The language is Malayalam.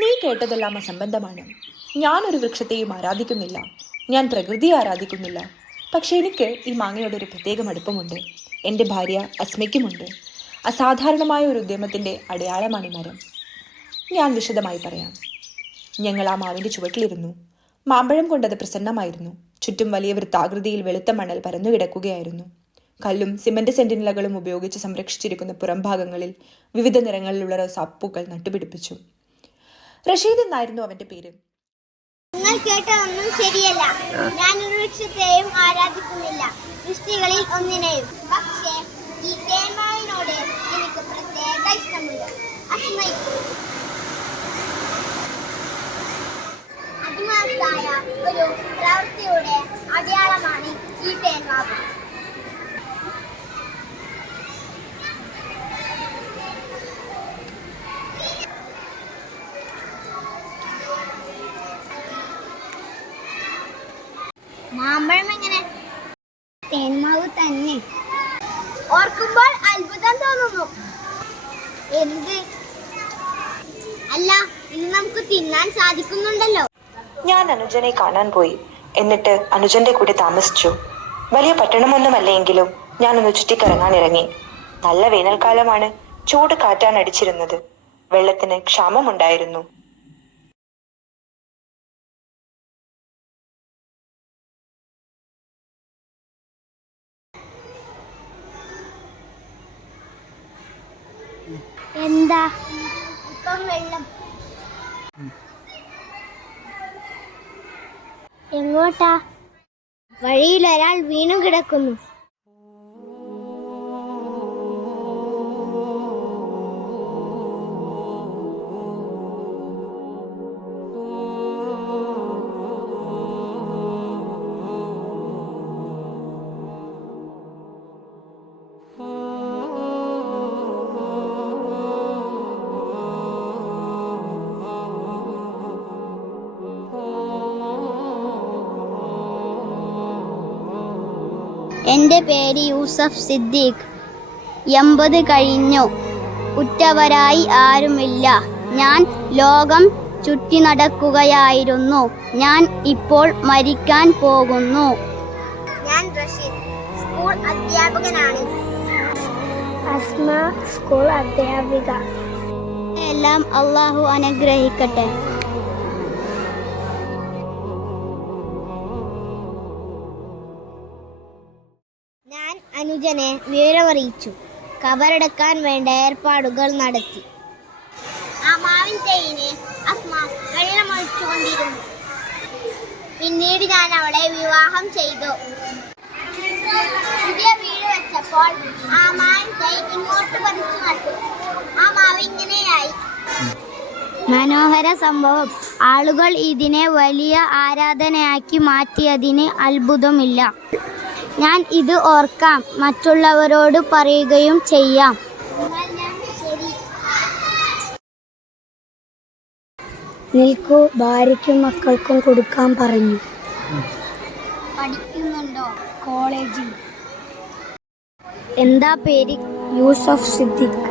നീ കേട്ടതെല്ലാം അസംബന്ധമാണ്. ഞാനൊരു വൃക്ഷത്തെയും ആരാധിക്കുന്നില്ല, ഞാൻ പ്രകൃതിയെ ആരാധിക്കുന്നില്ല. പക്ഷെ എനിക്ക് ഈ മാങ്ങയോടൊരു പ്രത്യേകം അടുപ്പമുണ്ട്. എൻ്റെ ഭാര്യ അസ്മയ്ക്കുമുണ്ട്. അസാധാരണമായ ഒരു ഉദ്യമത്തിൻ്റെ അടയാളമാണ് ഈ മരം. ഞാൻ വിശദമായി പറയാം. ഞങ്ങൾ ആ മാവിൻ്റെ ചുവട്ടിലിരുന്നു. മാമ്പഴം കൊണ്ടത് പ്രസന്നമായിരുന്നു. ചുറ്റും വലിയ വൃത്താകൃതിയിൽ വെളുത്ത മണൽ പരന്നുകിടക്കുകയായിരുന്നു. കല്ലും സിമന്റ് സെന്റിനലുകളും ഉപയോഗിച്ച് സംരക്ഷിച്ചിരിക്കുന്ന പുറംഭാഗങ്ങളിൽ വിവിധ നിറങ്ങളിലുള്ള റോസാപ്പൂക്കൾ നട്ടുപിടിപ്പിച്ചു. റഷീദ് എന്നായിരുന്നു അവന്റെ പേര്. നിങ്ങൾ കേട്ടതൊന്നും ശരിയല്ല. ഞാൻ ഒരു വൃക്ഷത്തെയും ആരാധിക്കുന്നില്ല, സൃഷ്ടികളിൽ ഒന്നിനെയും. പക്ഷേ ഈ തേന്മാവിനോട് എനിക്ക് പ്രത്യേക ഇഷ്ടമുണ്ട്. അതിമഹത്തായ ഒരു പ്രവൃത്തിയുടെ അടയാളമാണ് ഈ തേന്മാവ്. മാമ്പഴം എങ്ങനെ? തേന്മാവ് തന്നെ. ഓർക്കുമ്പോൾ അത്ഭുതം തോന്നുന്നു. എന്ത്? അല്ല, ഇത് നമുക്ക് തിന്നാൻ സാധിക്കുന്നുണ്ടല്ലോ. ഞാൻ അനുജനെ കാണാൻ പോയി. എന്നിട്ട് അനുജന്റെ കൂടെ താമസിച്ചു. വലിയ പട്ടണമൊന്നുമല്ലെങ്കിലും ഞാനൊന്ന് ചുറ്റിക്കറങ്ങാൻ ഇറങ്ങി. നല്ല വേനൽക്കാലമാണ്. ചൂട് കാറ്റാണ് അടിച്ചിരുന്നത്. വെള്ളത്തിന് ക്ഷാമമുണ്ടായിരുന്നു. എന്താ ഇപ്പം വെള്ളം? എങ്ങോട്ടാ? വഴിയിൽ ഒരാൾ വീണു കിടക്കുന്നു. എൻ്റെ പേര് യൂസഫ് സിദ്ദീഖ്. 80 കഴിഞ്ഞു. ഉറ്റവരായി ആരുമില്ല. ഞാൻ ലോകം ചുറ്റി നടക്കുകയായിരുന്നു. ഞാൻ ഇപ്പോൾ മരിക്കാൻ പോകുന്നു. ഞാൻ റഷീദ്, സ്കൂൾ അധ്യാപകനാണ്. അസ്മ, സ്കൂൾ അധ്യാപിക. എല്ലാം അള്ളാഹു അനുഗ്രഹിക്കട്ടെ. ഞാൻ അനുജനെ വിവരമറിയിച്ചു. കബറടക്കാൻ വേണ്ട ഏർപ്പാടുകൾ നടത്തി. ആ മാവിൻ തൈയിന് അസ്മ വെള്ളമൊഴിച്ചുകൊണ്ടിരുന്നു. പിന്നീട് ഞാൻ അവളെ വിവാഹം ചെയ്തു. പുതിയ വീട് വെച്ചപ്പോൾ ആ മാവിൻ തൈ ഇങ്ങോട്ട് പറിച്ചു നട്ടു. ആ മാവ് ഇങ്ങനെയായി. മനോഹര സംഭവം. ആളുകൾ ഇതിനെ വലിയ ആരാധനയാക്കി മാറ്റിയതിന് അത്ഭുതമില്ല. ഞാൻ ഇത് ഓർക്കാം, മറ്റുള്ളവരോട് പറയുകയും ചെയ്യാം. നിൽക്കൂ, ഭാര്യയ്ക്കും മക്കൾക്കും കൊടുക്കാൻ പറഞ്ഞു. പഠിക്കുന്നുണ്ടോ? കോളേജിൽ. എന്താ പേര്? യൂസഫ് സിദ്ദീഖ്.